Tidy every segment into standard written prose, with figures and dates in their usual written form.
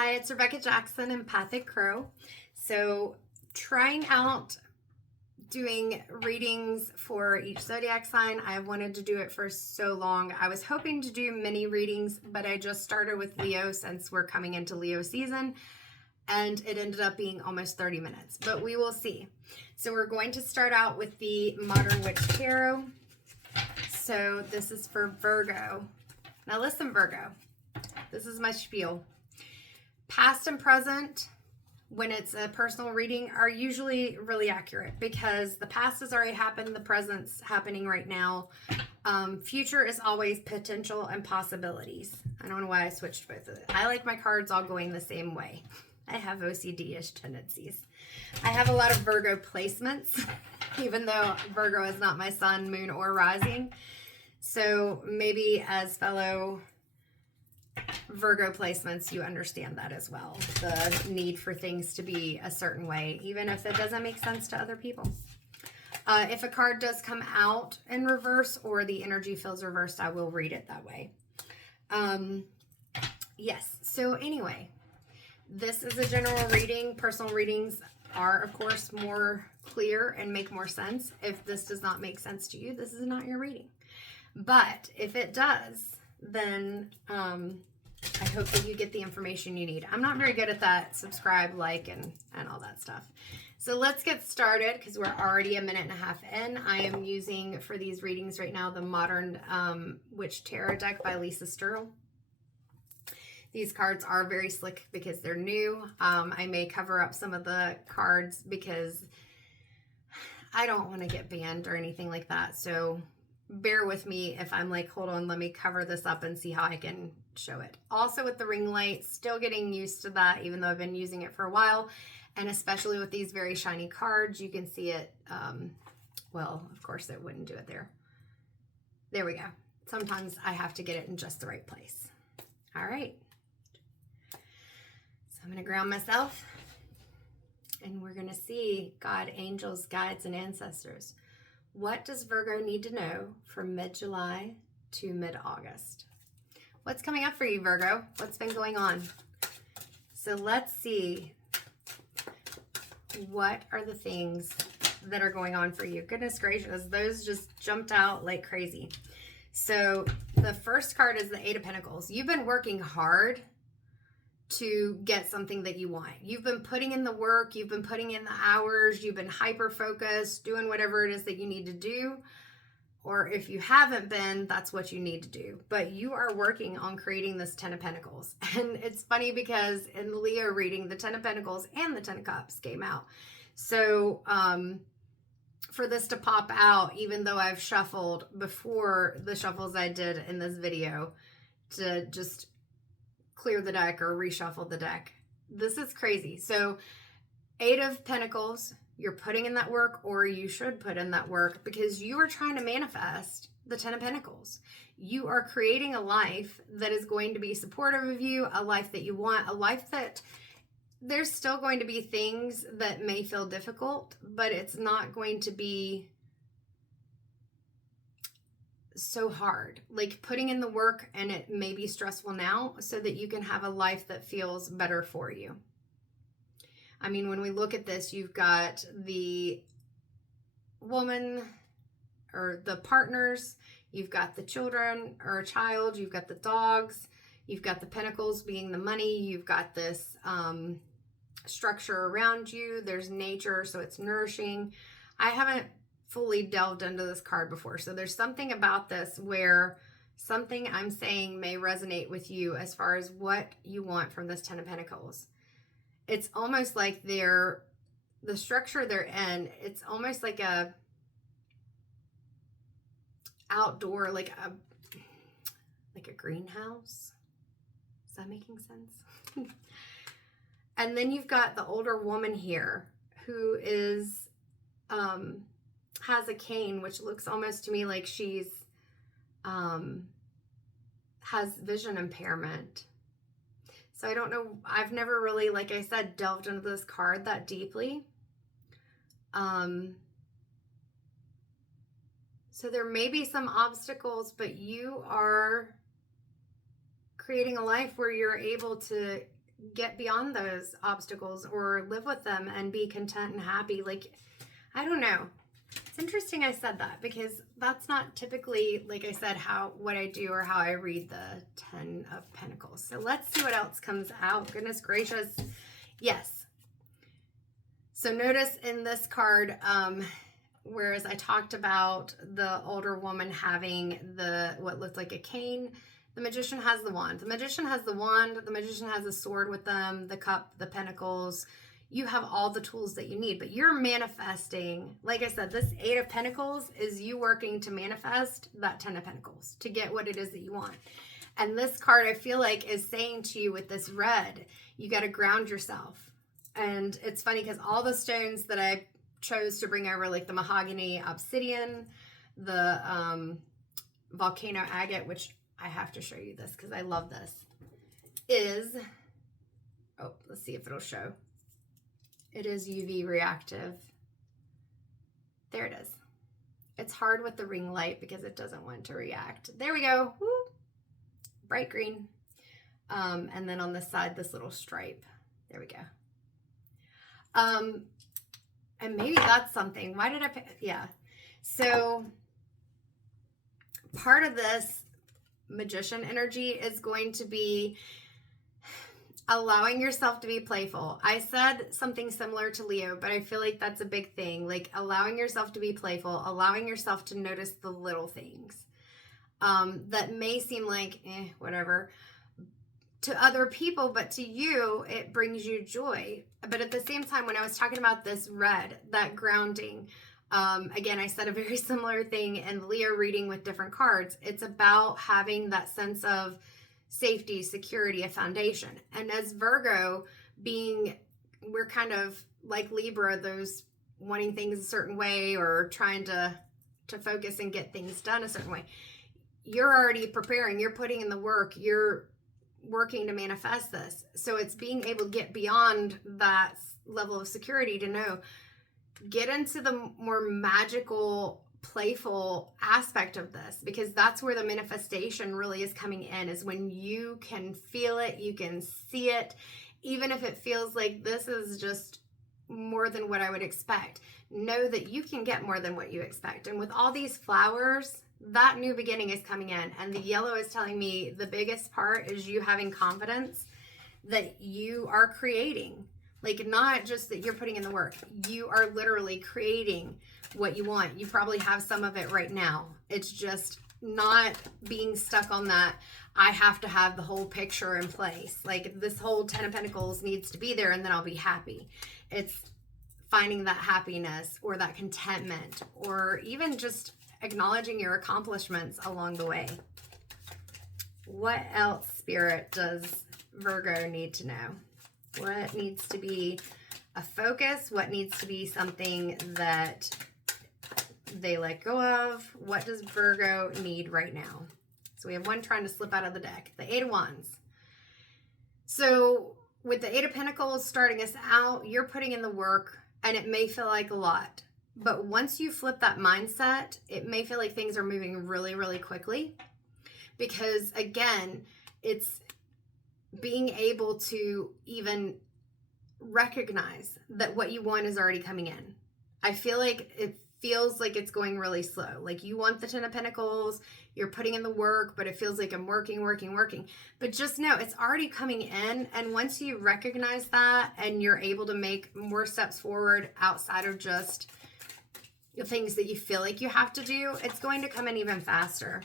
Hi, it's Rebecca Jackson, Empathic Crow. So, trying out doing readings for each zodiac sign. I wanted to do it for so long. I was hoping to do mini readings, but I just started with Leo since we're coming into Leo season, and it ended up being almost 30 minutes, but we will see. So, we're going to start out with the Modern Witch Tarot. So, this is for Virgo. Now, listen, Virgo, this is my spiel. Past and present, when it's a personal reading, are usually really accurate because the past has already happened, the present's happening right now. Future is always potential and possibilities. I don't know why I switched both of it. I like my cards all going the same way. I have OCD-ish tendencies. I have a lot of Virgo placements, even though Virgo is not my sun, moon, or rising. So maybe as fellow Virgo placements, you understand that as well. The need for things to be a certain way, even if it doesn't make sense to other people. If a card does come out in reverse or the energy feels reversed, I will read it that way. Yes, so anyway, this is a general reading. Personal readings are, of course, more clear and make more sense. If this does not make sense to you, this is not your reading. But if it does, then I hope that you get the information you need. I'm not very good at that subscribe, like, and all that stuff. So let's get started because we're already a minute and a half in. I am using for these readings right now the Modern Witch Tarot deck by Lisa Sturl. These cards are very slick because they're new. I may cover up some of the cards because I don't want to get banned or anything like that. So bear with me if I'm like, hold on, let me cover this up and see how I can show it. Also with the ring light, still getting used to that, even though I've been using it for a while. And especially with these very shiny cards, you can see it. Well, of course it wouldn't do it there. There we go. Sometimes I have to get it in just the right place. All right. So I'm going to ground myself. And we're going to see God, angels, guides, and ancestors. What does Virgo need to know from mid-July to mid-August? What's coming up for you, Virgo? What's been going on? So let's see. What are the things that are going on for you? Goodness gracious, those just jumped out like crazy. So the first card is the Eight of Pentacles. You've been working hard to get something that you want. You've been putting in the work, you've been putting in the hours, you've been hyper-focused, doing whatever it is that you need to do. Or if you haven't been, that's what you need to do. But you are working on creating this Ten of Pentacles. And it's funny because in the Leo reading, the Ten of Pentacles and the Ten of Cups came out. So for this to pop out, even though I've shuffled before the shuffles I did in this video to just clear the deck or reshuffle the deck. This is crazy. So Eight of Pentacles, you're putting in that work, or you should put in that work because you are trying to manifest the Ten of Pentacles. You are creating a life that is going to be supportive of you, a life that you want, a life that there's still going to be things that may feel difficult, but it's not going to be so hard. Like putting in the work, and it may be stressful now so that you can have a life that feels better for you. I mean, when we look at this, you've got the woman or the partners, you've got the children or a child, you've got the dogs, you've got the pentacles being the money, you've got this structure around you, there's nature, so it's nourishing. I haven't fully delved into this card before, so there's something about this where something I'm saying may resonate with you as far as what you want from this Ten of Pentacles. It's almost like the structure they're in, it's almost like a outdoor, like a greenhouse. Is that making sense? And then you've got the older woman here who is has a cane, which looks almost to me like she's has vision impairment. So I don't know, I've never really, like I said, delved into this card that deeply. So there may be some obstacles, but you are creating a life where you're able to get beyond those obstacles or live with them and be content and happy. Like, I don't know. It's interesting I said that because that's not typically, like I said, what I do or how I read the 10 of Pentacles. So let's see what else comes out. Goodness gracious. Yes. So notice in this card, whereas I talked about the older woman having what looked like a cane, the Magician has the wand. The Magician has the wand. The Magician has a sword with them, the cup, the pentacles. You have all the tools that you need, but you're manifesting. Like I said, this 8 of Pentacles is you working to manifest that 10 of Pentacles to get what it is that you want. And this card, I feel like, is saying to you with this red, you got to ground yourself. And it's funny because all the stones that I chose to bring over, like the mahogany obsidian, the volcano agate, which I have to show you this because I love this, let's see if it'll show. It is UV reactive. There it is. It's hard with the ring light because it doesn't want to react. There we go. Woo. Bright green. And then on the side, this little stripe. There we go. And maybe that's something. Why did I pick? Yeah. So part of this Magician energy is going to be allowing yourself to be playful. I said something similar to Leo, but I feel like that's a big thing. Like allowing yourself to be playful, allowing yourself to notice the little things that may seem like, whatever, to other people, but to you, it brings you joy. But at the same time, when I was talking about this red, that grounding, again, I said a very similar thing in the Leo reading with different cards. It's about having that sense of safety, security, a foundation. And as Virgo, we're kind of like Libra, those wanting things a certain way or trying to focus and get things done a certain way. You're already preparing, you're putting in the work, you're working to manifest this. So it's being able to get beyond that level of security to know, get into the more magical, playful aspect of this, because that's where the manifestation really is coming in, is when you can feel it, you can see it, even if it feels like this is just more than what I would expect. Know that you can get more than what you expect. And with all these flowers, that new beginning is coming in, and the yellow is telling me the biggest part is you having confidence that you are creating. Like, not just that you're putting in the work, you are literally creating what you want. You probably have some of it right now. It's just not being stuck on that, I have to have the whole picture in place. Like, this whole 10 of Pentacles needs to be there and then I'll be happy. It's finding that happiness or that contentment, or even just acknowledging your accomplishments along the way. What else, Spirit, does Virgo need to know? What needs to be a focus? What needs to be something that they let go of? What does Virgo need right now? So we have one trying to slip out of the deck. The 8 of Wands. So with the 8 of Pentacles starting us out, you're putting in the work, and it may feel like a lot. But once you flip that mindset, it may feel like things are moving really, really quickly. Because again, it's being able to even recognize that what you want is already coming in. I feel like it feels like it's going really slow. Like, you want the 10 of Pentacles, you're putting in the work, but it feels like I'm working. But just know it's already coming in. And once you recognize that and you're able to make more steps forward outside of just the things that you feel like you have to do, it's going to come in even faster.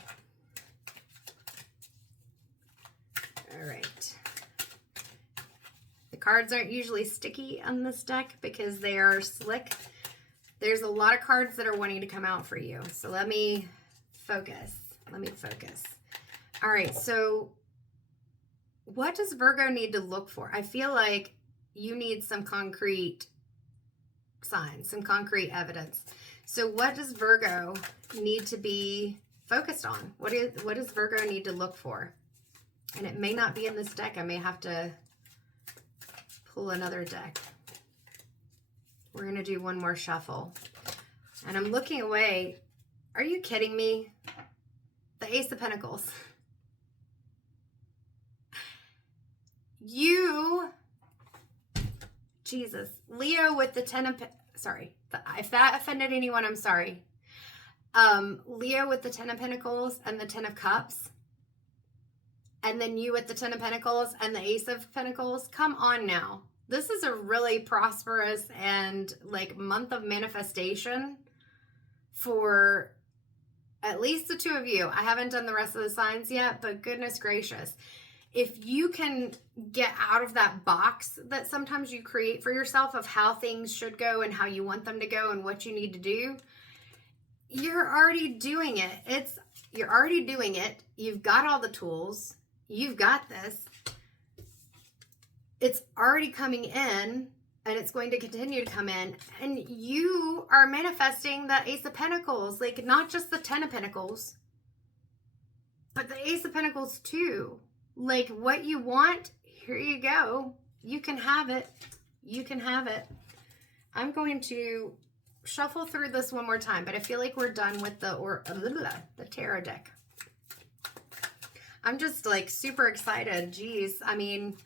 All right. The cards aren't usually sticky on this deck because they are slick. There's a lot of cards that are wanting to come out for you. So let me focus. All right. So what does Virgo need to look for? I feel like you need some concrete signs, some concrete evidence. So what does Virgo need to be focused on? What does Virgo need to look for? And it may not be in this deck. I may have to pull another deck. We're going to do one more shuffle. And I'm looking away. Are you kidding me? The Ace of Pentacles. You Jesus. Leo with the Ten of, sorry, if that offended anyone, I'm sorry. Leo with the Ten of Pentacles and the Ten of Cups. And then you with the Ten of Pentacles and the Ace of Pentacles. Come on now. This is a really prosperous and like month of manifestation for at least the two of you. I haven't done the rest of the signs yet, but goodness gracious. If you can get out of that box that sometimes you create for yourself of how things should go and how you want them to go and what you need to do, you're already doing it. You're already doing it. You've got all the tools. You've got this. It's already coming in, and it's going to continue to come in. And you are manifesting that Ace of Pentacles, like not just the Ten of Pentacles, but the Ace of Pentacles too. Like what you want, here you go. You can have it. You can have it. I'm going to shuffle through this one more time, but I feel like we're done with the tarot deck. I'm just like super excited. Jeez. I mean,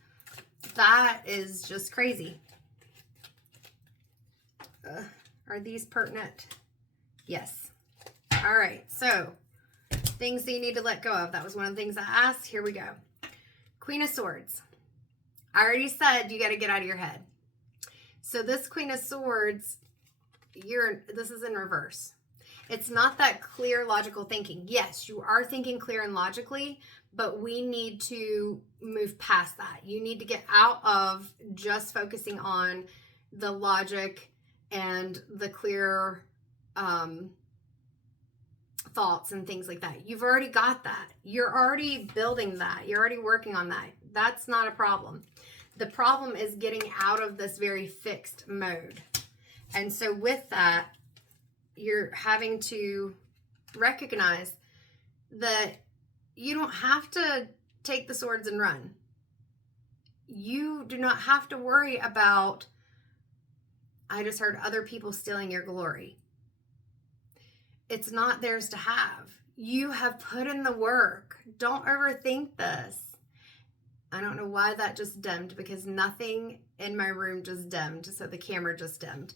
that is just crazy. Are these pertinent? Yes. All right. So things that you need to let go of. That was one of the things I asked. Here we go. Queen of Swords. I already said you got to get out of your head. So this Queen of Swords, this is in reverse. It's not that clear, logical thinking. Yes, you are thinking clear and logically, but we need to move past that. You need to get out of just focusing on the logic and the clear thoughts and things like that. You've already got that. You're already building that. You're already working on that. That's not a problem. The problem is getting out of this very fixed mode. And so with that, you're having to recognize that you don't have to take the swords and run. You do not have to worry about, I just heard, other people stealing your glory. It's not theirs to have. You have put in the work. Don't overthink this. I don't know why that just dimmed, because nothing in my room just dimmed, so the camera just dimmed.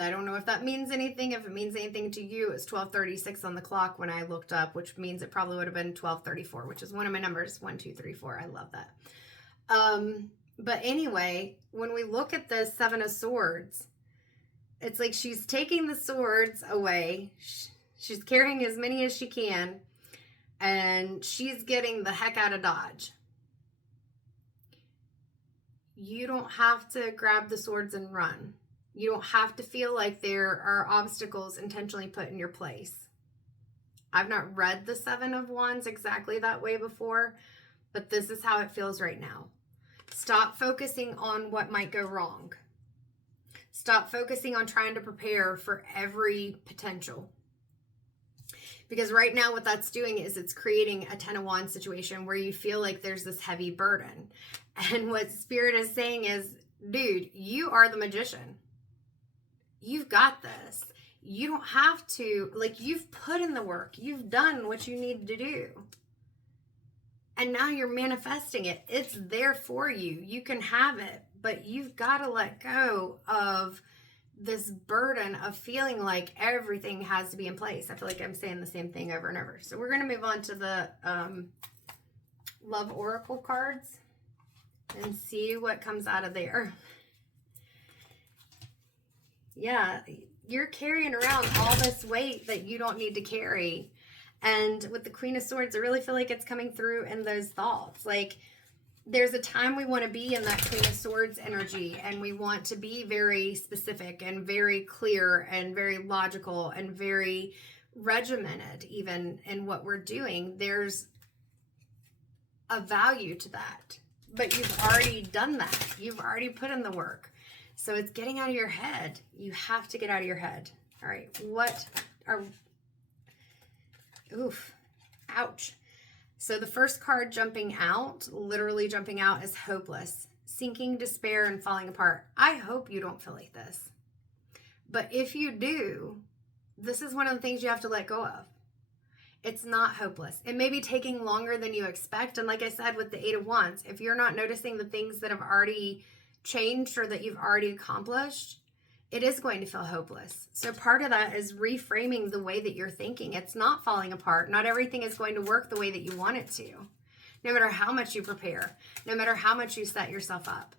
I don't know if that means anything. If it means anything to you, it's 12:36 on the clock when I looked up, which means it probably would have been 12:34, which is one of my numbers. 1, 2, 3, 4. I love that. But anyway, when we look at the Seven of Swords, it's like she's taking the swords away. She's carrying as many as she can, and she's getting the heck out of Dodge. You don't have to grab the swords and run. You don't have to feel like there are obstacles intentionally put in your place. I've not read the Seven of Wands exactly that way before, but this is how it feels right now. Stop focusing on what might go wrong. Stop focusing on trying to prepare for every potential. Because right now what that's doing is it's creating a Ten of Wands situation where you feel like there's this heavy burden. And what Spirit is saying is, dude, you are the magician. You've got this. You don't have to, like, you've put in the work. You've done what you need to do. And now you're manifesting it. It's there for you. You can have it, but you've got to let go of this burden of feeling like everything has to be in place. I feel like I'm saying the same thing over and over. So we're going to move on to the Love Oracle cards and see what comes out of there. Yeah, you're carrying around all this weight that you don't need to carry. And with the Queen of Swords, I really feel like it's coming through in those thoughts. Like, there's a time we want to be in that Queen of Swords energy, and we want to be very specific and very clear and very logical and very regimented even in what we're doing. There's a value to that. But you've already done that. You've already put in the work. So it's getting out of your head. You have to get out of your head. All right. Oof. Ouch. So the first card jumping out, literally jumping out, is hopeless. Sinking, despair, and falling apart. I hope you don't feel like this. But if you do, this is one of the things you have to let go of. It's not hopeless. It may be taking longer than you expect. And like I said with the Eight of Wands, if you're not noticing the things that have already changed or that you've already accomplished, it is going to feel hopeless. So part of that is reframing the way that you're thinking. It's not falling apart. Not everything is going to work the way that you want it to, no matter how much you prepare, no matter how much you set yourself up.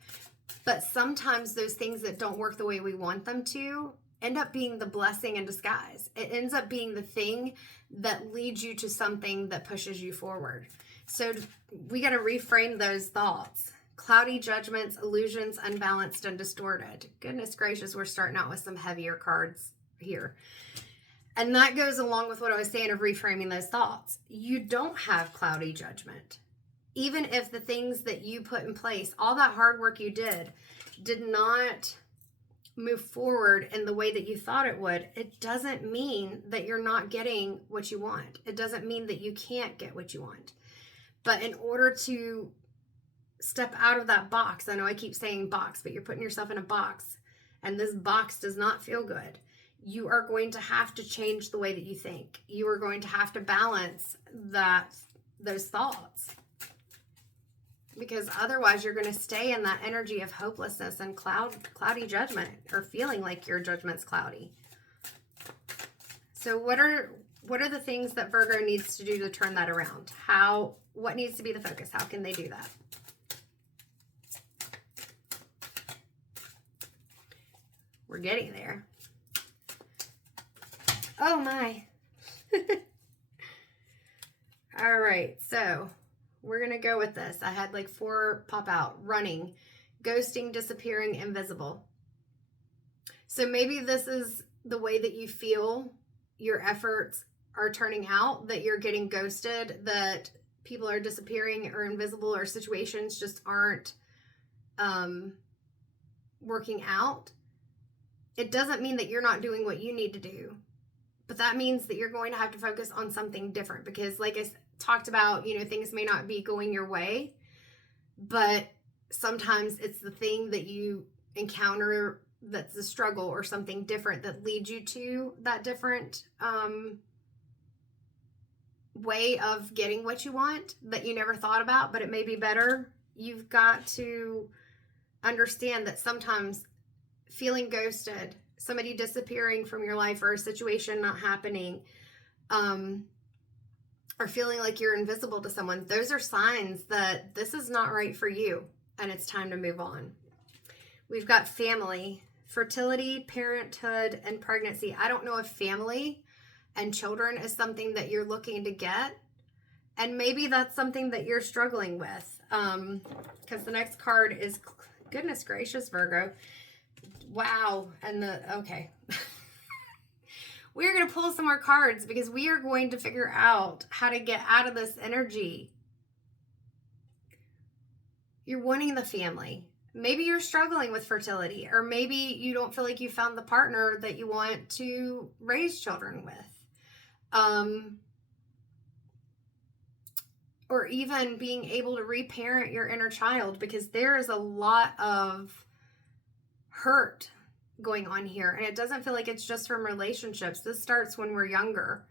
But sometimes those things that don't work the way we want them to end up being the blessing in disguise. It ends up being the thing that leads you to something that pushes you forward. So we got to reframe those thoughts. Cloudy judgments, illusions, unbalanced and distorted. Goodness gracious, we're starting out with some heavier cards here. And that goes along with what I was saying of reframing those thoughts. You don't have cloudy judgment. Even if the things that you put in place, all that hard work you did not move forward in the way that you thought it would, it doesn't mean that you're not getting what you want. It doesn't mean that you can't get what you want. But in order to step out of that box, I know I keep saying box, but you're putting yourself in a box, and this box does not feel good. You are going to have to change the way that you think. You are going to have to balance those thoughts. Because otherwise you're going to stay in that energy of hopelessness and cloudy judgment, or feeling like your judgment's cloudy. So what are the things that Virgo needs to do to turn that around? What needs to be the focus? How can they do that? We're getting there. Oh my. All right, so we're going to go with this. I had like 4 pop out. Running, ghosting, disappearing, invisible. So maybe this is the way that you feel your efforts are turning out, that you're getting ghosted, that people are disappearing or invisible, or situations just aren't working out. It doesn't mean that you're not doing what you need to do, but that means that you're going to have to focus on something different, because like I talked about, things may not be going your way, but sometimes it's the thing that you encounter that's a struggle or something different that leads you to that different way of getting what you want that you never thought about, but it may be better. You've got to understand that sometimes feeling ghosted, somebody disappearing from your life, or a situation not happening, or feeling like you're invisible to someone, those are signs that this is not right for you and it's time to move on. We've got family, fertility, parenthood, and pregnancy. I don't know if family and children is something that you're looking to get, and maybe that's something that you're struggling with, because the next card is, goodness gracious, Virgo. Wow. And okay. We're going to pull some more cards, because we are going to figure out how to get out of this energy. You're wanting the family. Maybe you're struggling with fertility, or maybe you don't feel like you found the partner that you want to raise children with. Or even being able to reparent your inner child, because there is a lot of hurt going on here, and it doesn't feel like it's just from relationships. This starts when we're younger,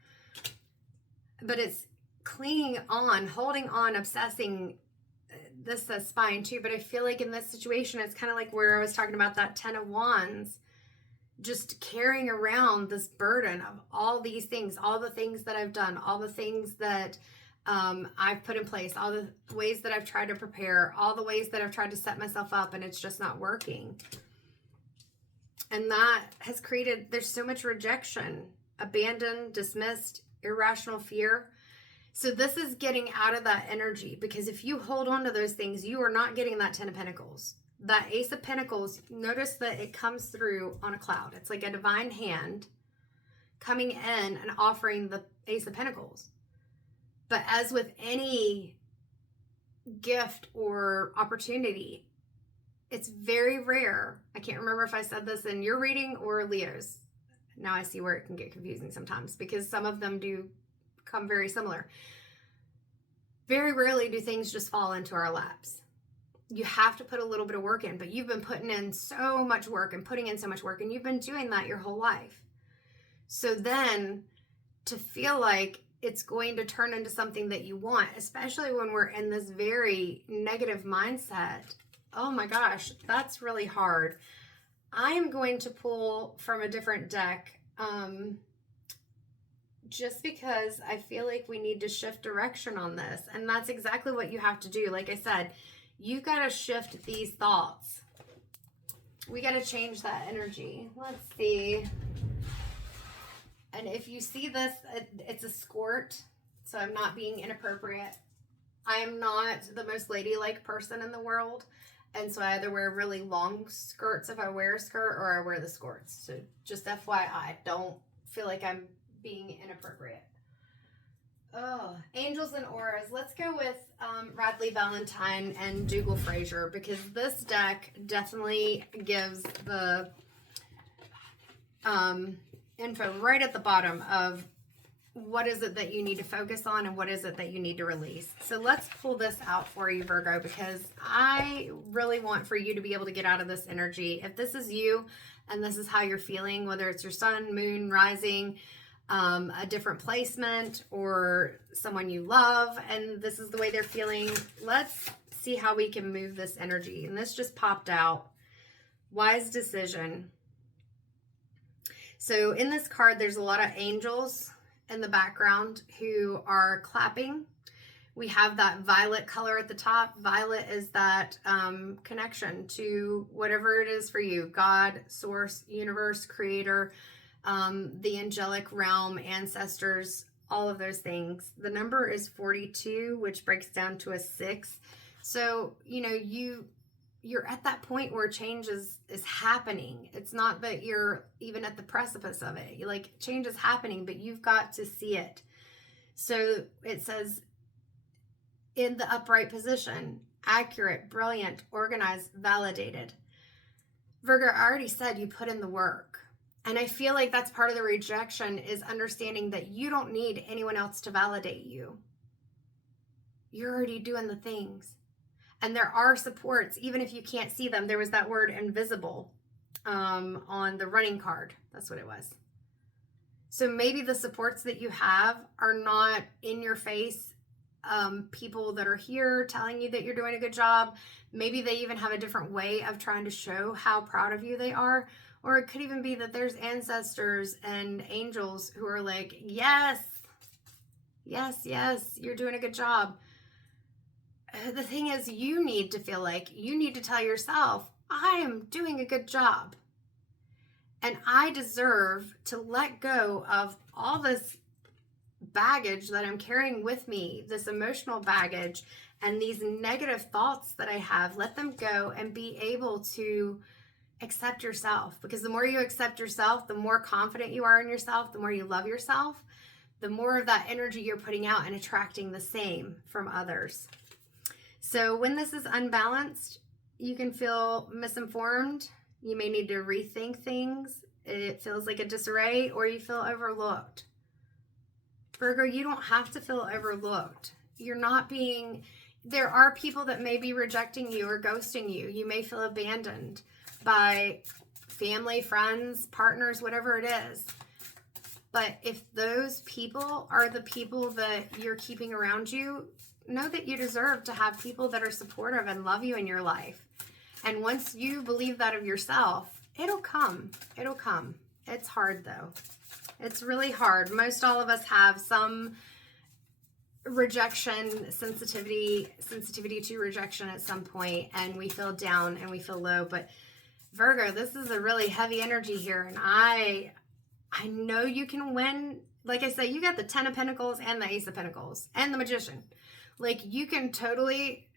but it's clinging on, holding on, obsessing. This says spine too, but I feel like in this situation it's kind of like where I was talking about that 10 of Wands, just carrying around this burden of all these things, all the things that I've done, all the things that I've put in place, all the ways that I've tried to prepare, all the ways that I've tried to set myself up, and it's just not working. And that has created, there's so much rejection, abandoned, dismissed, irrational fear. So this is getting out of that energy, because if you hold on to those things, you are not getting that 10 of Pentacles. That Ace of Pentacles, notice that it comes through on a cloud. It's like a divine hand coming in and offering the Ace of Pentacles. But as with any gift or opportunity, it's very rare. I can't remember if I said this in your reading or Leo's. Now I see where it can get confusing sometimes, because some of them do come very similar. Very rarely do things just fall into our laps. You have to put a little bit of work in, but you've been putting in so much work and putting in so much work, and you've been doing that your whole life. So then to feel like it's going to turn into something that you want, especially when we're in this very negative mindset Oh my gosh, that's really hard. I am going to pull from a different deck just because I feel like we need to shift direction on this. And that's exactly what you have to do. Like I said, you've got to shift these thoughts. We got to change that energy. Let's see. And if you see this, it's a skirt, so I'm not being inappropriate. I am not the most ladylike person in the world, and so I either wear really long skirts if I wear a skirt, or I wear the skirts. So just FYI, don't feel like I'm being inappropriate. Oh, angels and auras. Let's go with Radley Valentine and Dougal Fraser, because this deck definitely gives the info right at the bottom of what is it that you need to focus on and what is it that you need to release. So let's pull this out for you, Virgo, because I really want for you to be able to get out of this energy. If this is you and this is how you're feeling, whether it's your sun, moon, rising, a different placement, or someone you love and this is the way they're feeling, let's see how we can move this energy. And this just popped out. Wise decision. So in this card, there's a lot of angels in the background who are clapping. We have that violet color at the top. Violet is that connection to whatever it is for you, God, source, universe, creator, the angelic realm, ancestors, all of those things. The number is 42, which breaks down to a 6. So, you know, you're at that point where change is happening. It's not that you're even at the precipice of it. Like, change is happening, but you've got to see it. So it says, in the upright position, accurate, brilliant, organized, validated. Virgo, I already said you put in the work. And I feel like that's part of the rejection, is understanding that you don't need anyone else to validate you. You're already doing the things. And there are supports, even if you can't see them. There was that word invisible on the running card. That's what it was. So maybe the supports that you have are not in your face. People that are here telling you that you're doing a good job. Maybe they even have a different way of trying to show how proud of you they are. Or it could even be that there's ancestors and angels who are like, yes, yes, yes, you're doing a good job. The thing is, you need to feel like you need to tell yourself, I am doing a good job. And I deserve to let go of all this baggage that I'm carrying with me, this emotional baggage and these negative thoughts that I have. Let them go and be able to accept yourself. Because the more you accept yourself, the more confident you are in yourself, the more you love yourself, the more of that energy you're putting out and attracting the same from others. So when this is unbalanced, you can feel misinformed. You may need to rethink things. It feels like a disarray, or you feel overlooked. Virgo, you don't have to feel overlooked. You're not being, there are people that may be rejecting you or ghosting you. You may feel abandoned by family, friends, partners, whatever it is. But if those people are the people that you're keeping around you, know that you deserve to have people that are supportive and love you in your life. And once you believe that of yourself, it'll come. It'll come. It's hard though. It's really hard. Most all of us have some rejection, sensitivity to rejection at some point, and we feel down and we feel low. But Virgo, this is a really heavy energy here, and I know you can win. Like I said, you got the 10 of Pentacles and the Ace of Pentacles and the Magician. Like, you can totally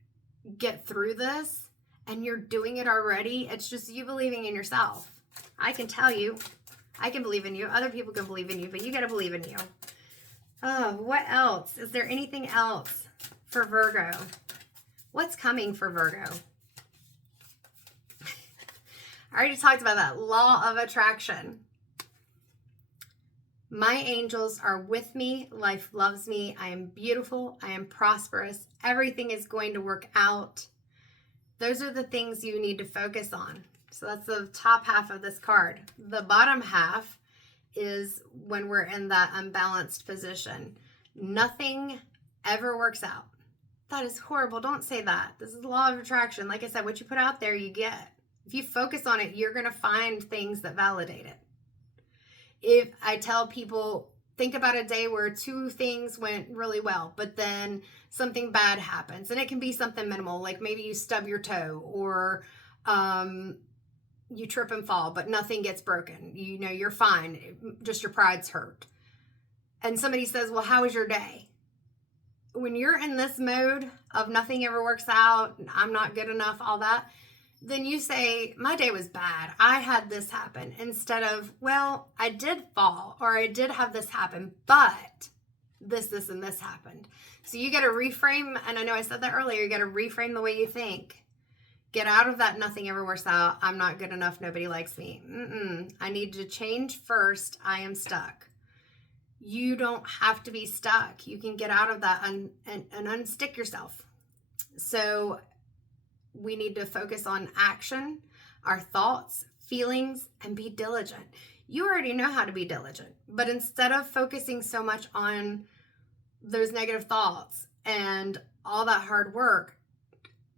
get through this, and you're doing it already. It's just you believing in yourself. I can tell you, I can believe in you. Other people can believe in you, but you got to believe in you. Oh, what else? Is there anything else for Virgo? What's coming for Virgo? I already talked about that law of attraction. My angels are with me. Life loves me. I am beautiful. I am prosperous. Everything is going to work out. Those are the things you need to focus on. So that's the top half of this card. The bottom half is when we're in that unbalanced position. Nothing ever works out. that is horrible. Don't say that. This is the law of attraction. Like I said, what you put out there, you get. If you focus on it, you're going to find things that validate it. If I tell people, think about a day where 2 things went really well, but then something bad happens, and it can be something minimal, like maybe you stub your toe, or you trip and fall, but nothing gets broken. You know, you're fine. Just your pride's hurt. And somebody says, well, how was your day? When you're in this mode of nothing ever works out, I'm not good enough, all that, then you say, my day was bad. I had this happen. Instead of, well, I did fall, or I did have this happen, but this, and this happened. So you got to reframe. And I know I said that earlier. You got to reframe the way you think. Get out of that nothing ever works out. I'm not good enough. Nobody likes me. I need to change first. I am stuck. You don't have to be stuck. You can get out of that and unstick yourself. So we need to focus on action, our thoughts, feelings, and be diligent. You already know how to be diligent, but instead of focusing so much on those negative thoughts and all that hard work,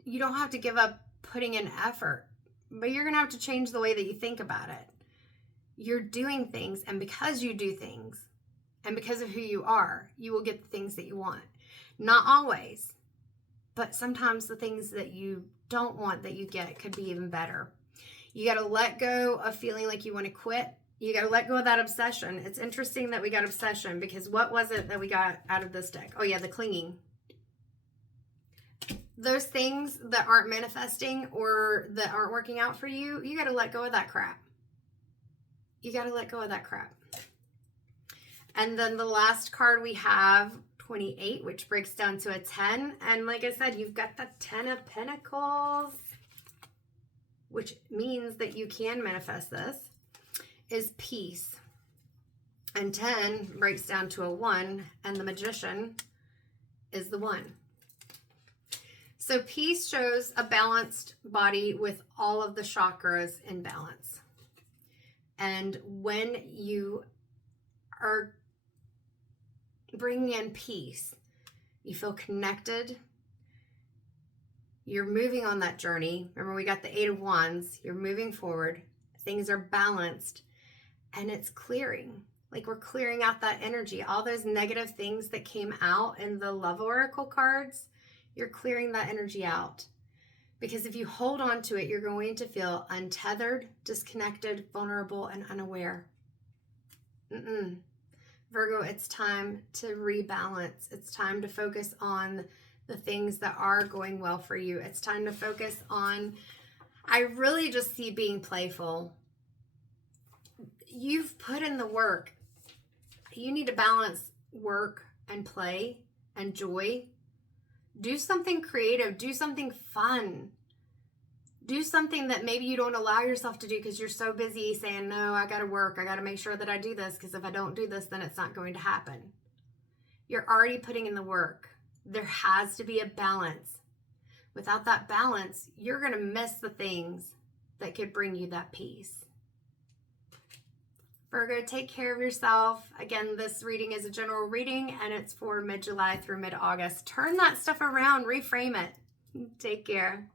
you don't have to give up putting in effort, but you're going to have to change the way that you think about it. You're doing things, and because you do things, and because of who you are, you will get the things that you want. Not always, but sometimes the things that you don't want that you get could be even better. You got to let go of feeling like you want to quit. You got to let go of that obsession. It's interesting that we got obsession, because what was it that we got out of this deck? Oh yeah, the clinging. Those things that aren't manifesting or that aren't working out for you, you got to let go of that crap. You got to let go of that crap. And then the last card we have, 28, which breaks down to a 10. And like I said, you've got the 10 of Pentacles, which means that you can manifest this, is peace. And 10 breaks down to a 1, and the Magician is the 1. So peace shows a balanced body with all of the chakras in balance. And when you are bringing in peace, you feel connected. You're moving on that journey. Remember, we got the 8 of Wands. You're moving forward. Things are balanced, and it's clearing. Like, we're clearing out that energy. All those negative things that came out in the Love Oracle cards, you're clearing that energy out. Because if you hold on to it, you're going to feel untethered, disconnected, vulnerable, and unaware. Virgo, it's time to rebalance. It's time to focus on the things that are going well for you. It's time to focus on, I really just see being playful. You've put in the work. You need to balance work and play and joy. Do something creative. Do something fun. Do something that maybe you don't allow yourself to do because you're so busy saying, no, I got to work. I got to make sure that I do this, because if I don't do this, then it's not going to happen. You're already putting in the work. There has to be a balance. Without that balance, you're going to miss the things that could bring you that peace. Virgo, take care of yourself. Again, this reading is a general reading, and it's for mid-July through mid-August. Turn that stuff around. Reframe it. Take care.